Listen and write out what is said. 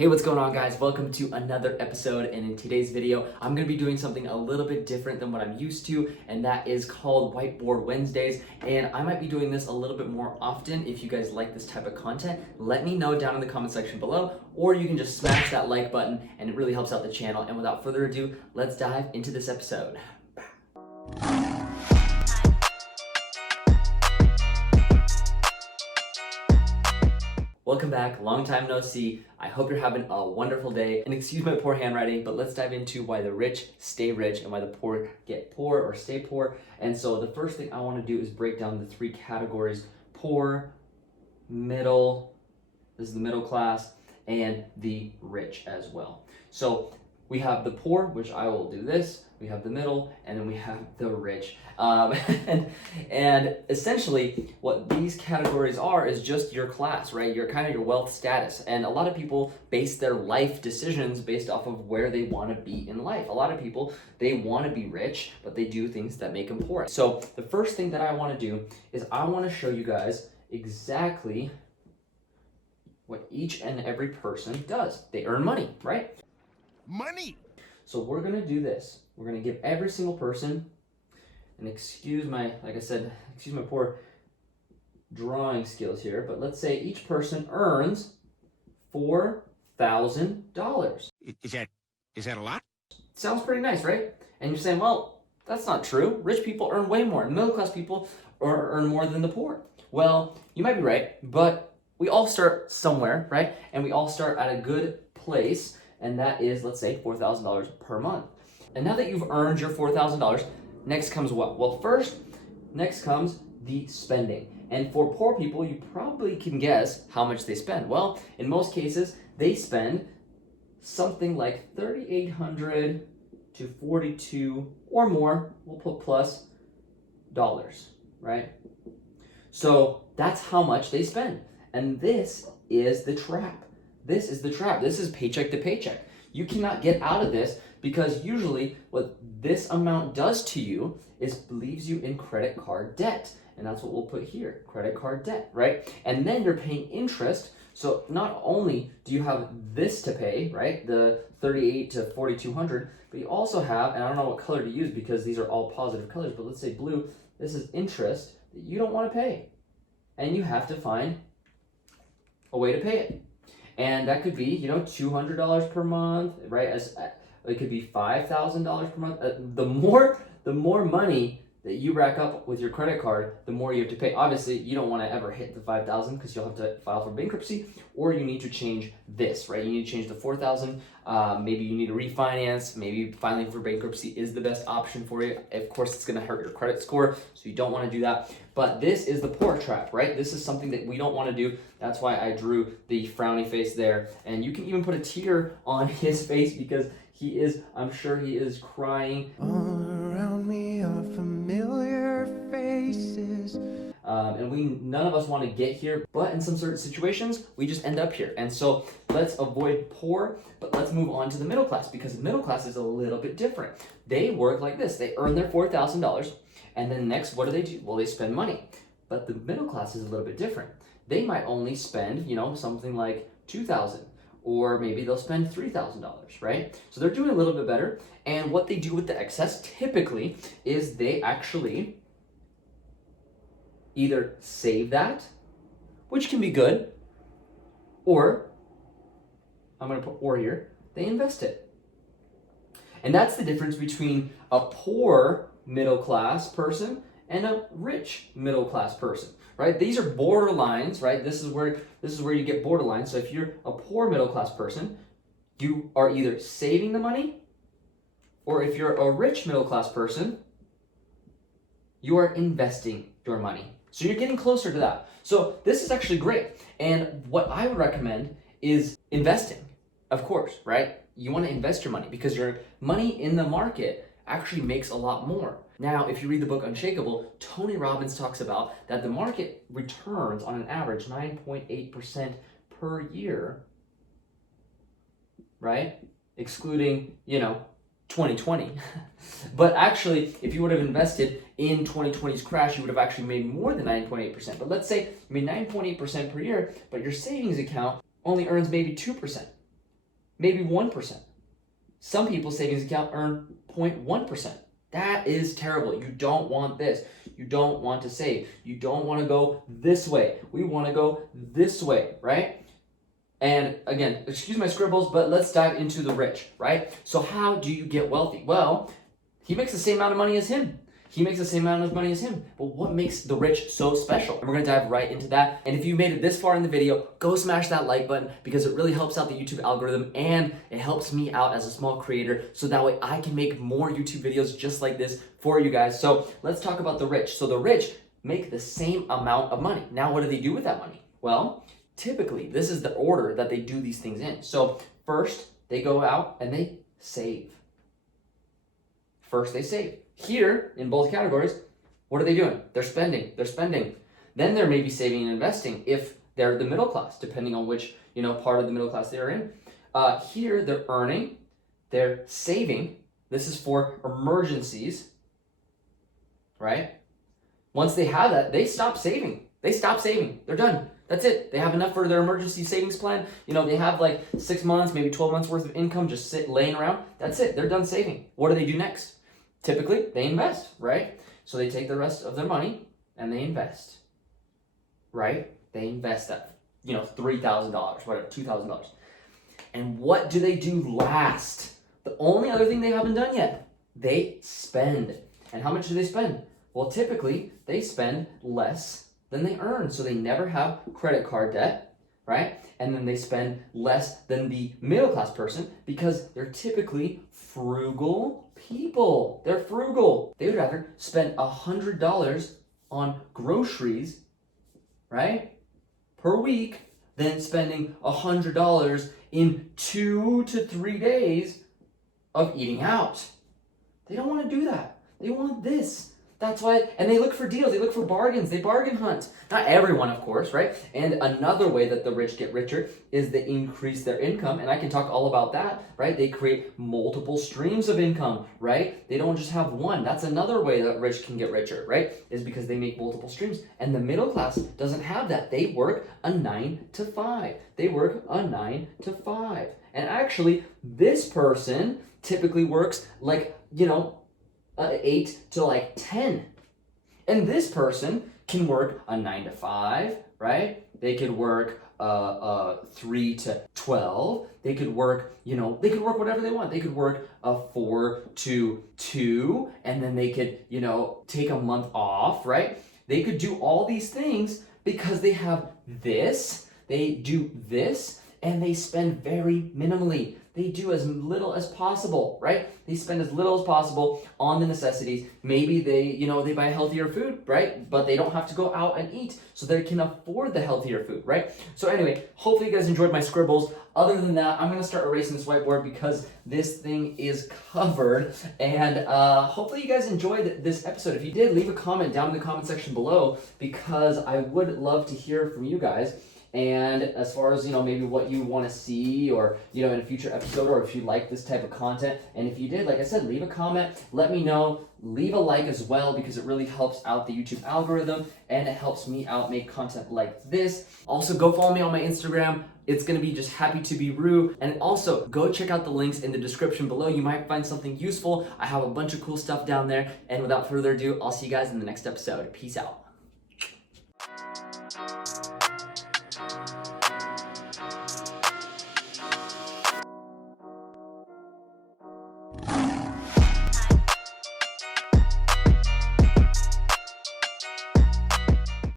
Hey, what's going on, guys? Welcome to another episode, and in today's video I'm going to be doing something a little bit different than what I'm used to, and that is called Whiteboard Wednesdays. And I might be doing this a little bit more often. If you guys like this type of content, let me know down in the comment section below, or you can just smash that like button and it really helps out the channel. And without further ado, let's dive into this episode. Welcome back, long time no see. I hope you're having a wonderful day. And excuse my poor handwriting, but let's dive into why the rich stay rich and why the poor get poor or stay poor. And so the first thing I want to do is break down the three categories: poor, middle, this is the middle class, and the rich as well. So we have the poor, which I will do this. We have the middle, and then we have the rich. And essentially what these categories are is just your class, right? Your kind of your wealth status. And a lot of people base their life decisions based off of where they want to be in life. A lot of people, they want to be rich, but they do things that make them poor. So the first thing that I want to do is I want to show you guys exactly what each and every person does. They earn money, right? Money. So we're going to do this. We're going to give every single person, and excuse my poor drawing skills here, but let's say each person earns $4,000. Is that a lot? Sounds pretty nice, right? And you're saying, well, that's not true. Rich people earn way more. Middle class people earn more than the poor. Well, you might be right, but we all start somewhere, right? And we all start at a good place, and that is, let's say, $4,000 per month. And now that you've earned your $4,000, next comes what? Well, next comes the spending. And for poor people, you probably can guess how much they spend. Well, in most cases, they spend something like $3,800 to $4,200 or more, we'll put plus dollars, right? So that's how much they spend. And this is the trap. This is the trap. This is paycheck to paycheck. You cannot get out of this, because usually what this amount does to you is leaves you in credit card debt. And that's what we'll put here, credit card debt, right? And then you're paying interest. So not only do you have this to pay, right, the $3,800 to $4,200, but you also have, and I don't know what color to use because these are all positive colors, but let's say blue, this is interest that you don't want to pay. And you have to find a way to pay it. And that could be, $200 per month, right? It could be $5,000 per month. The more money that you rack up with your credit card, the more you have to pay. Obviously, you don't want to ever hit the $5,000 because you'll have to file for bankruptcy, or you need to change this, right? You need to change the $4,000. Maybe you need to refinance. Maybe filing for bankruptcy is the best option for you. Of course, it's going to hurt your credit score, so you don't want to do that. But this is the poor trap, right? This is something that we don't want to do. That's why I drew the frowny face there. And you can even put a tear on his face because I'm sure he is crying. All around me are familiar faces. And none of us want to get here, but in some certain situations, we just end up here. And so let's avoid poor, but let's move on to the middle class, because the middle class is a little bit different. They work like this. They earn their $4,000, and then next, what do? Well, they spend money. But the middle class is a little bit different. They might only spend, something like $2,000. Or maybe they'll spend $3,000, right? So they're doing a little bit better. And what they do with the excess typically is they actually either save that, which can be good, or, I'm going to put or here, they invest it. And that's the difference between a poor middle class person and a rich middle class person, right? These are borderlines, right? This is where you get borderlines. So if you're a poor middle class person, you are either saving the money, or if you're a rich middle class person, you are investing your money. So you're getting closer to that. So this is actually great. And what I would recommend is investing, of course, right? You want to invest your money because your money in the market actually makes a lot more. Now, if you read the book Unshakable, Tony Robbins talks about that the market returns on an average 9.8% per year, right? Excluding, 2020. But actually, if you would have invested in 2020's crash, you would have actually made more than 9.8%. But let's say you made 9.8% per year, but your savings account only earns maybe 2%. maybe 1%. Some people's savings account earn 0.1%. That is terrible. You don't want this. You don't want to save. You don't want to go this way. We want to go this way, right? And again, excuse my scribbles, but let's dive into the rich, right? So how do you get wealthy? Well, he makes the same amount of money as him. He makes the same amount of money as him. But what makes the rich so special? And we're gonna dive right into that. And if you made it this far in the video, go smash that like button because it really helps out the YouTube algorithm and it helps me out as a small creator so that way I can make more YouTube videos just like this for you guys. So let's talk about the rich. So the rich make the same amount of money. Now, what do they do with that money? Well, typically, this is the order that they do these things in. So first, they go out and they save. First, they save. Here, in both categories, what are they doing? They're spending. They're spending. Then they're maybe saving and investing if they're the middle class, depending on which part of the middle class they're in. Here, they're earning. They're saving. This is for emergencies, right? Once they have that, they stop saving. They stop saving. They're done. That's it. They have enough for their emergency savings plan. They have like 6 months, maybe 12 months worth of income just laying around. That's it. They're done saving. What do they do next? Typically, they invest, right? So they take the rest of their money and they invest, right? They invest that, $3,000, whatever, $2,000. And what do they do last? The only other thing they haven't done yet, they spend. And how much do they spend? Well, typically, they spend less than they earn. So they never have credit card debt, right? And then they spend less than the middle class person because they're typically frugal people. They're frugal. They would rather spend $100 on groceries, right, per week than spending $100 in 2 to 3 days of eating out. They don't want to do that. They want this. That's why, and they look for deals, they look for bargains, they bargain hunt. Not everyone, of course, right? And another way that the rich get richer is they increase their income, and I can talk all about that, right? They create multiple streams of income, right? They don't just have one. That's another way that rich can get richer, right? Is because they make multiple streams. And the middle class doesn't have that. They work a 9 to 5. They work a 9 to 5. And actually, this person typically works like, 8 to 10. And this person can work a 9 to 5, right? They could work 3 to 12. They could work, they could work whatever they want. They could work a 4 to 2, and then they could, take a month off, right? They could do all these things because they have this, they do this, and they spend very minimally. They do as little as possible, right? They spend as little as possible on the necessities. Maybe they, they buy healthier food, right? But they don't have to go out and eat, so they can afford the healthier food, right? So anyway, hopefully you guys enjoyed my scribbles. Other than that, I'm gonna start erasing this whiteboard because this thing is covered. And hopefully you guys enjoyed this episode. If you did, leave a comment down in the comment section below because I would love to hear from you guys. And as far as, maybe what you want to see or, in a future episode, or if you like this type of content. And if you did, like I said, leave a comment, let me know, leave a like as well because it really helps out the YouTube algorithm and it helps me out make content like this. Also, go follow me on my Instagram. It's going to be just Happy to Be Rue. And also, go check out the links in the description below. You might find something useful. I have a bunch of cool stuff down there. And without further ado, I'll see you guys in the next episode. Peace out.